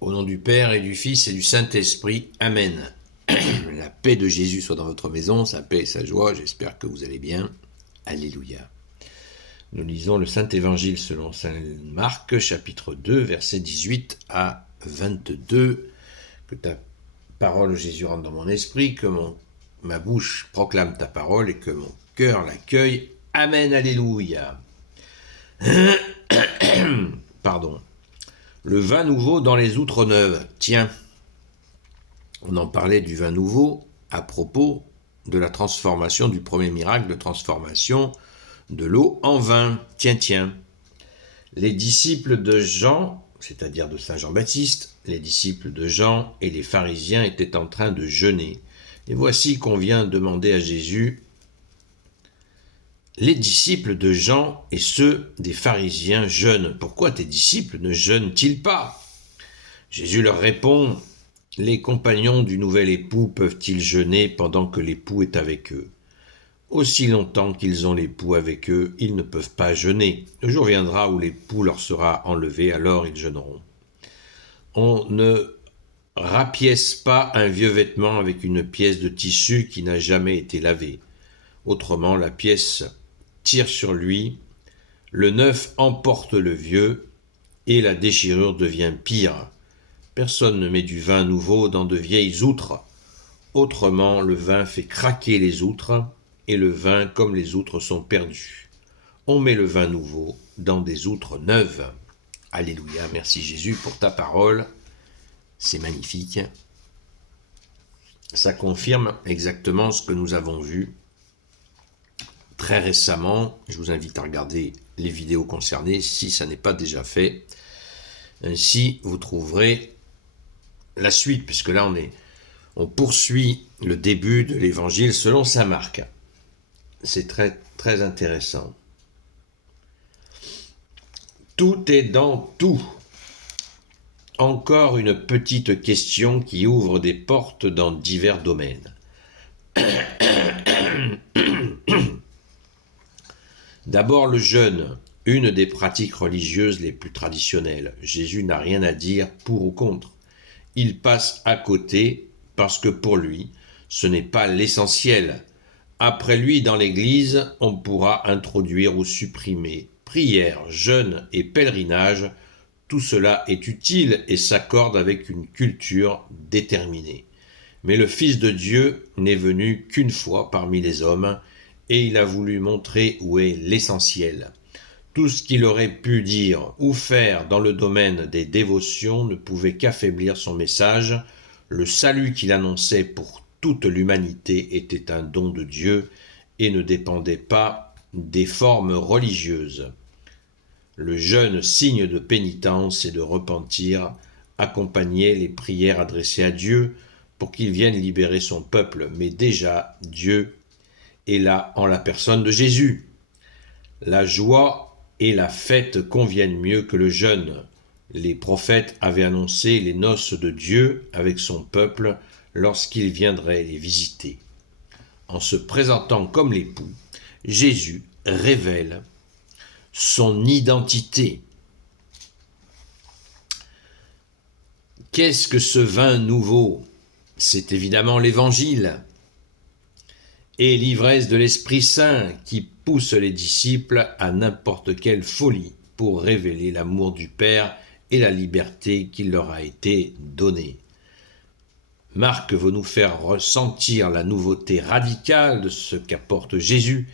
Au nom du Père et du Fils et du Saint-Esprit. Amen. La paix de Jésus soit dans votre maison, sa paix et sa joie. J'espère que vous allez bien. Alléluia. Nous lisons le Saint-Évangile selon saint Marc, chapitre 2, versets 18 à 22. Que ta parole, Jésus, rentre dans mon esprit, que ma bouche proclame ta parole et que mon cœur l'accueille. Amen. Alléluia. Pardon. Le vin nouveau dans les outres neuves. Tiens, on en parlait du vin nouveau à propos de la transformation, du premier miracle de transformation de l'eau en vin. Tiens. Les disciples de Jean, c'est-à-dire de Saint Jean-Baptiste, les disciples de Jean et les pharisiens étaient en train de jeûner. Et voici qu'on vient demander à Jésus: les disciples de Jean et ceux des pharisiens jeûnent. Pourquoi tes disciples ne jeûnent-ils pas? Jésus leur répond: les compagnons du nouvel époux peuvent-ils jeûner pendant que l'époux est avec eux? Aussi longtemps qu'ils ont l'époux avec eux, ils ne peuvent pas jeûner. Le jour viendra où l'époux leur sera enlevé, alors ils jeûneront. On ne rapièce pas un vieux vêtement avec une pièce de tissu qui n'a jamais été lavée. Autrement, la pièce tire sur lui, le neuf emporte le vieux, et la déchirure devient pire. Personne ne met du vin nouveau dans de vieilles outres. Autrement, le vin fait craquer les outres, et le vin, comme les outres, sont perdus. On met le vin nouveau dans des outres neuves. Alléluia, merci Jésus pour ta parole. C'est magnifique. Ça confirme exactement ce que nous avons vu très récemment. Je vous invite à regarder les vidéos concernées si ça n'est pas déjà fait. Ainsi, vous trouverez la suite, puisque là on poursuit le début de l'évangile selon saint Marc. C'est très, très intéressant. Tout est dans tout. Encore une petite question qui ouvre des portes dans divers domaines. D'abord le jeûne, une des pratiques religieuses les plus traditionnelles. Jésus n'a rien à dire pour ou contre. Il passe à côté parce que pour lui, ce n'est pas l'essentiel. Après lui, dans l'Église, on pourra introduire ou supprimer prière, jeûne et pèlerinage. Tout cela est utile et s'accorde avec une culture déterminée. Mais le Fils de Dieu n'est venu qu'une fois parmi les hommes et il a voulu montrer où est l'essentiel. Tout ce qu'il aurait pu dire ou faire dans le domaine des dévotions ne pouvait qu'affaiblir son message. Le salut qu'il annonçait pour toute l'humanité était un don de Dieu et ne dépendait pas des formes religieuses. Le jeûne, signe de pénitence et de repentir, accompagnait les prières adressées à Dieu pour qu'il vienne libérer son peuple. Mais déjà, Dieu est là en la personne de Jésus. La joie et la fête conviennent mieux que le jeûne. Les prophètes avaient annoncé les noces de Dieu avec son peuple lorsqu'il viendrait les visiter. En se présentant comme l'époux, Jésus révèle son identité. Qu'est-ce que ce vin nouveau? C'est évidemment l'Évangile et l'ivresse de l'Esprit Saint qui pousse les disciples à n'importe quelle folie pour révéler l'amour du Père et la liberté qui leur a été donnée. Marc veut nous faire ressentir la nouveauté radicale de ce qu'apporte Jésus.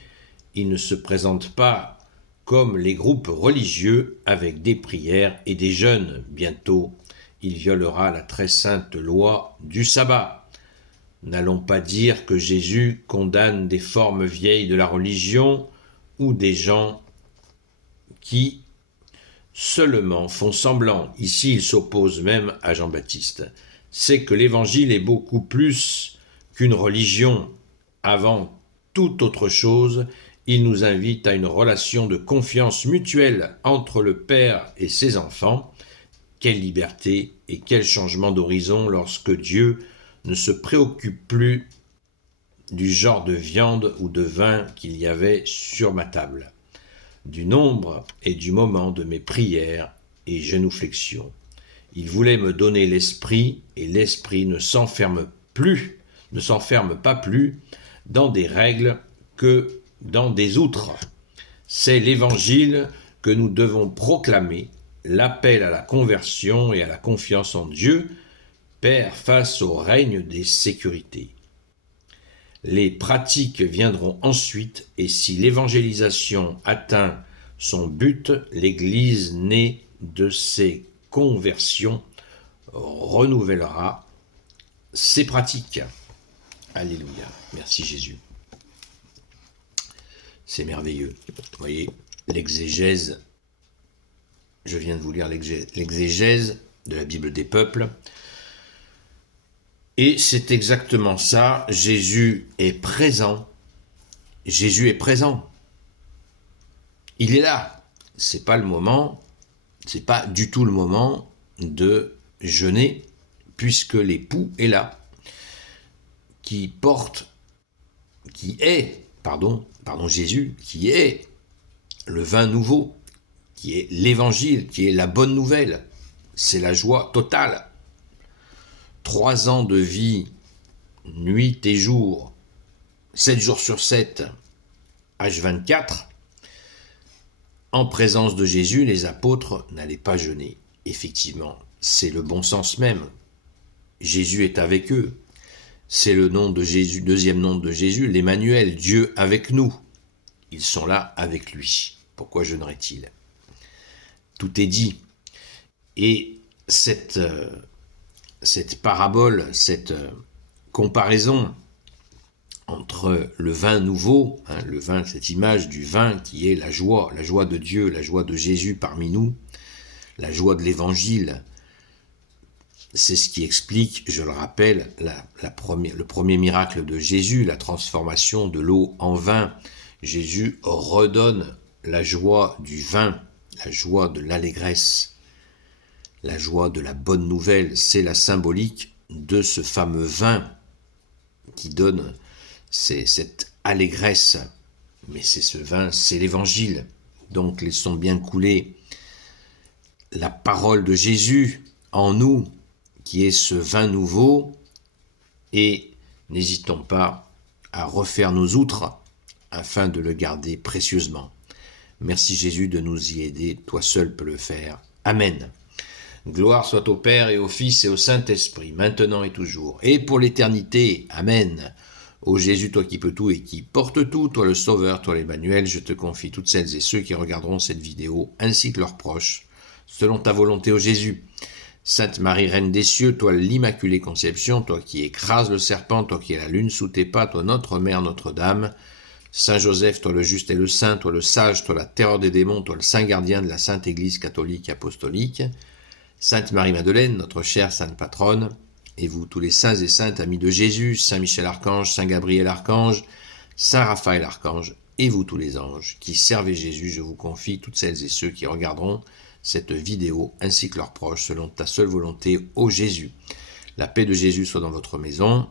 Il ne se présente pas comme les groupes religieux avec des prières et des jeûnes. Bientôt, il violera la très sainte loi du sabbat. N'allons pas dire que Jésus condamne des formes vieilles de la religion ou des gens qui seulement font semblant. Ici, il s'oppose même à Jean-Baptiste. C'est que l'Évangile est beaucoup plus qu'une religion. Avant toute autre chose, il nous invite à une relation de confiance mutuelle entre le Père et ses enfants. Quelle liberté et quel changement d'horizon lorsque Dieu ne se préoccupe plus du genre de viande ou de vin qu'il y avait sur ma table, du nombre et du moment de mes prières et génuflexions. Il voulait me donner l'esprit, et l'esprit ne s'enferme pas plus dans des règles que dans des outres. C'est l'évangile que nous devons proclamer, l'appel à la conversion et à la confiance en Dieu, Père face au règne des sécurités. Les pratiques viendront ensuite, et si l'évangélisation atteint son but, l'Église née de ses conversions renouvellera ses pratiques. Alléluia. Merci Jésus. C'est merveilleux. Vous voyez, l'exégèse, je viens de vous lire l'exégèse de la Bible des peuples. Et c'est exactement ça, Jésus est présent. Jésus est présent. Il est là. C'est pas du tout le moment de jeûner, puisque l'époux est là, Jésus, qui est le vin nouveau, qui est l'évangile, qui est la bonne nouvelle. C'est la joie totale. 3 ans de vie, nuit et jour, 7 jours sur 7, H24, en présence de Jésus, les apôtres n'allaient pas jeûner. Effectivement, c'est le bon sens même. Jésus est avec eux. C'est le nom de Jésus, deuxième nom de Jésus, l'Emmanuel, Dieu avec nous. Ils sont là avec lui. Pourquoi jeûnerait-il? Tout est dit. Et cette parabole, cette comparaison entre le vin nouveau, le vin, cette image du vin qui est la joie de Dieu, la joie de Jésus parmi nous, la joie de l'Évangile, c'est ce qui explique, je le rappelle, le premier miracle de Jésus, la transformation de l'eau en vin. Jésus redonne la joie du vin, la joie de l'allégresse, la joie de la bonne nouvelle. C'est la symbolique de ce fameux vin qui donne cette allégresse. Mais c'est ce vin, c'est l'Évangile. Donc laissons bien couler la parole de Jésus en nous, qui est ce vin nouveau, et n'hésitons pas à refaire nos outres afin de le garder précieusement. Merci Jésus de nous y aider, toi seul peux le faire. Amen. Gloire soit au Père et au Fils et au Saint-Esprit, maintenant et toujours, et pour l'éternité. Amen. Ô Jésus, toi qui peux tout et qui portes tout, toi le Sauveur, toi l'Emmanuel, je te confie toutes celles et ceux qui regarderont cette vidéo, ainsi que leurs proches, selon ta volonté, ô Jésus. Sainte Marie, Reine des cieux, toi l'Immaculée Conception, toi qui écrases le serpent, toi qui es la lune sous tes pas, toi notre Mère, Notre-Dame. Saint Joseph, toi le juste et le saint, toi le sage, toi la terreur des démons, toi le saint gardien de la Sainte Église catholique et apostolique. Sainte Marie-Madeleine, notre chère sainte patronne, et vous tous les saints et saintes amis de Jésus, Saint Michel Archange, Saint Gabriel Archange, Saint Raphaël Archange, et vous tous les anges qui servez Jésus, je vous confie toutes celles et ceux qui regarderont cette vidéo, ainsi que leurs proches, selon ta seule volonté, ô Jésus. La paix de Jésus soit dans votre maison.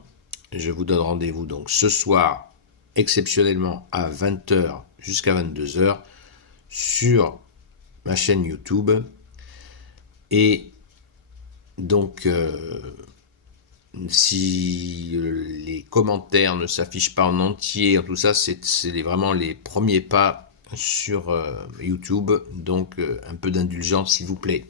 Je vous donne rendez-vous donc ce soir, exceptionnellement à 20h jusqu'à 22h, sur ma chaîne YouTube. Et donc, si les commentaires ne s'affichent pas en entier, tout ça, c'est vraiment les premiers pas sur YouTube, donc un peu d'indulgence s'il vous plaît.